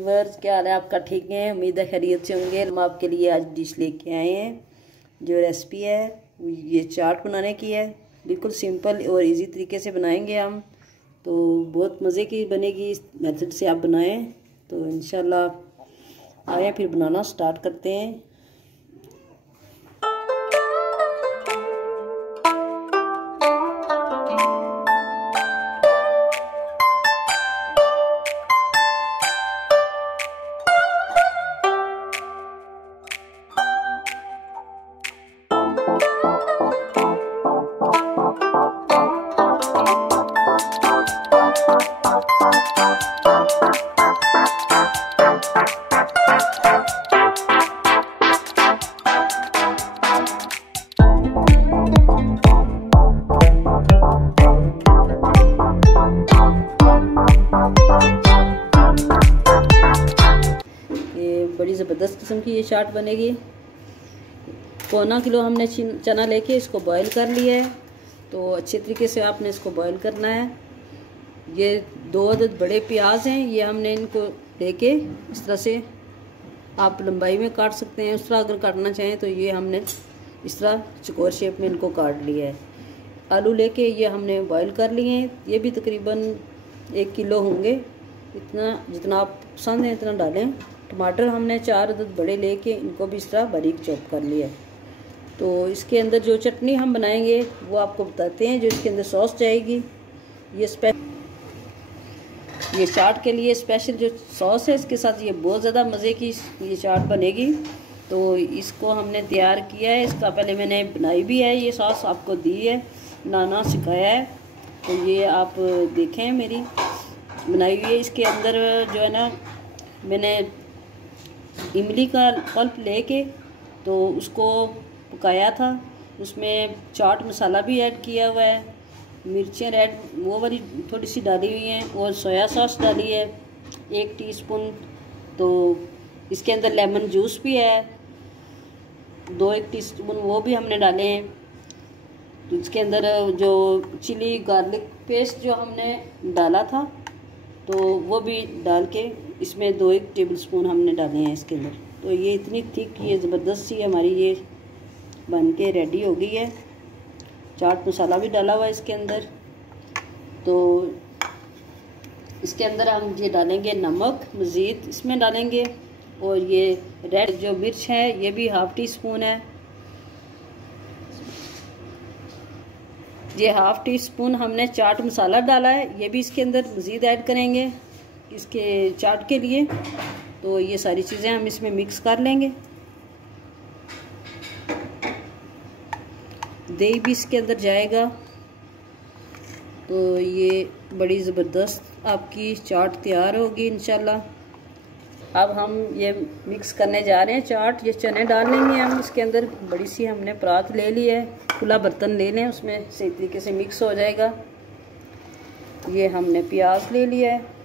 Viewers, क्या हाल है आपका? ठीक है, उम्मीद है खैरियत से होंगे। हम आपके लिए आज डिश लेके आए हैं। जो रेसिपी है ये चाट बनाने की है। बिल्कुल सिंपल और इजी तरीके से बनाएंगे हम, तो बहुत मज़े की बनेगी। इस मेथड से आप बनाएं तो इंशाल्लाह। आए फिर बनाना स्टार्ट करते हैं। बड़ी ज़बरदस्त किस्म की ये चाट बनेगी। 1.25 किलो हमने चना लेके इसको बॉईल कर लिया है। तो अच्छे तरीके से आपने इसको बॉईल करना है। ये 2 अदद बड़े प्याज हैं, ये हमने इनको लेके इस तरह से आप लंबाई में काट सकते हैं। उस तरह अगर काटना चाहें तो ये हमने इस तरह चौकोर शेप में इनको काट लिया है। आलू लेके ये हमने बॉईल कर लिए हैं। ये भी तकरीबन 1 किलो होंगे। इतना जितना आप पसंद है इतना डालें। टमाटर हमने 4 अदद बड़े लेके इनको भी इस तरह बारीक चॉप कर लिया है। तो इसके अंदर जो चटनी हम बनाएंगे वो आपको बताते हैं। जो इसके अंदर सॉस जाएगी, ये चाट के लिए स्पेशल जो सॉस है, इसके साथ ये बहुत ज़्यादा मज़े की ये चाट बनेगी। तो इसको हमने तैयार किया है। इसका पहले मैंने बनाई भी है, ये सॉस आपको दी है, बनाना सिखाया है। तो ये आप देखें मेरी बनाई हुई है। इसके अंदर जो है ना, मैंने इमली का पल्प लेके तो उसको पकाया था। उसमें चाट मसाला भी ऐड किया हुआ है, मिर्चें रेड वो वाली थोड़ी सी डाली हुई हैं, और सोया सॉस डाली है 1 टीस्पून। तो इसके अंदर लेमन जूस भी है 2-1 टीस्पून, वो भी हमने डाले हैं। तो इसके अंदर जो चिली गार्लिक पेस्ट जो हमने डाला था, तो वो भी डाल के इसमें 2-1 टेबलस्पून हमने डाले हैं इसके अंदर। तो ये इतनी थिक, ये ज़बरदस्त सी हमारी ये बन के रेडी हो गई है। चाट मसाला भी डाला हुआ है इसके अंदर। तो इसके अंदर हम ये डालेंगे नमक, मज़ीद इसमें डालेंगे। और ये रेड जो मिर्च है ये भी 1/2 टीस्पून है। ये 1/2 टीस्पून हमने चाट मसाला डाला है, ये भी इसके अंदर मज़ीद ऐड करेंगे इसके चाट के लिए। तो ये सारी चीज़ें हम इसमें मिक्स कर लेंगे। दही भी इसके अंदर जाएगा। तो ये बड़ी ज़बरदस्त आपकी चाट तैयार होगी इंशाल्लाह। अब हम ये मिक्स करने जा रहे हैं चाट। ये चने डाल लेंगे हम इसके अंदर। बड़ी सी हमने परात ले ली है, खुला बर्तन ले लें, उसमें सही तरीके से मिक्स हो जाएगा। ये हमने प्याज ले लिया है,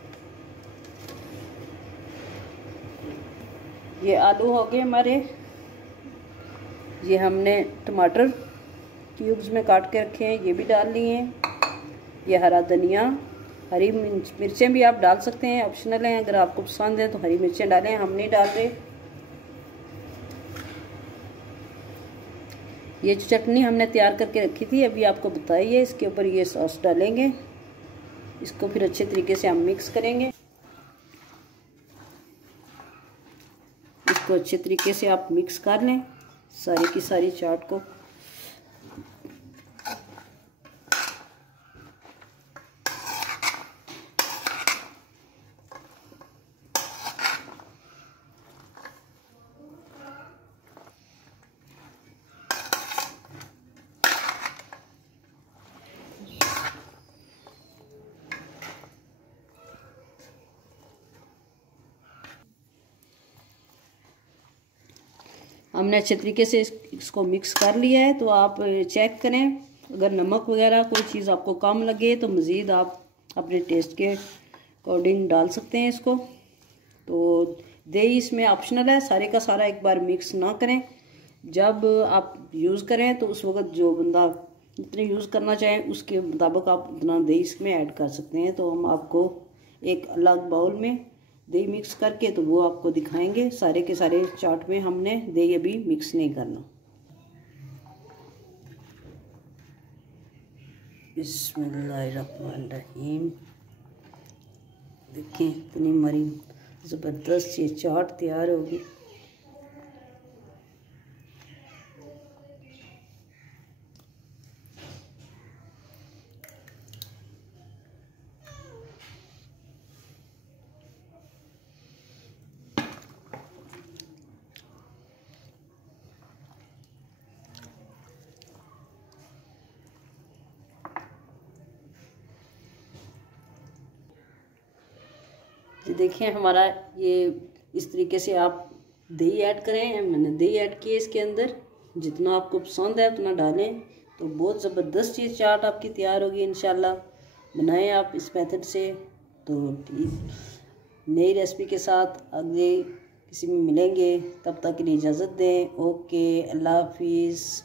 ये आलू हो गए हमारे। ये हमने टमाटर क्यूब्स में काट के रखे हैं, ये भी डाल लिए हैं। ये हरा धनिया, हरी मिर्चें भी आप डाल सकते हैं, ऑप्शनल हैं। अगर आपको पसंद है तो हरी मिर्चें डालें, हम नहीं डाल रहे। ये जो चटनी हमने तैयार करके रखी थी अभी आपको बताई है, इसके ऊपर ये सॉस डालेंगे। इसको फिर अच्छे तरीके से हम मिक्स करेंगे। इसको अच्छे तरीके से आप मिक्स कर लें सारी की सारी चाट को। हमने अच्छे तरीके से इसको मिक्स कर लिया है। तो आप चेक करें, अगर नमक वगैरह कोई चीज़ आपको कम लगे तो मज़ीद आप अपने टेस्ट के अकॉर्डिंग डाल सकते हैं इसको। तो दही इसमें ऑप्शनल है, सारे का सारा एक बार मिक्स ना करें। जब आप यूज़ करें तो उस वक्त जो बंदा जितने यूज़ करना चाहें उसके मुताबिक आप उतना दही इसमें ऐड कर सकते हैं। तो हम आपको एक अलग बाउल में दही मिक्स करके, तो वो आपको दिखाएंगे। सारे के सारे चाट में हमने दही अभी मिक्स नहीं करना। बिस्मिल्लाहिर्रहमानिर्रहीम। देखें इतनी हमारी ज़बरदस्त ये चाट तैयार होगी। ये देखें हमारा ये इस तरीके से आप दही ऐड करें। मैंने दही ऐड किए इसके अंदर, जितना आपको पसंद है उतना डालें, तो बहुत ज़बरदस्त ये चाट आपकी तैयार होगी इंशाल्लाह। बनाएं आप इस मेथड से। तो नई रेसिपी के साथ अगले किसी में मिलेंगे, तब तक के लिए इजाज़त दें। ओके, अल्लाह हाफिज़।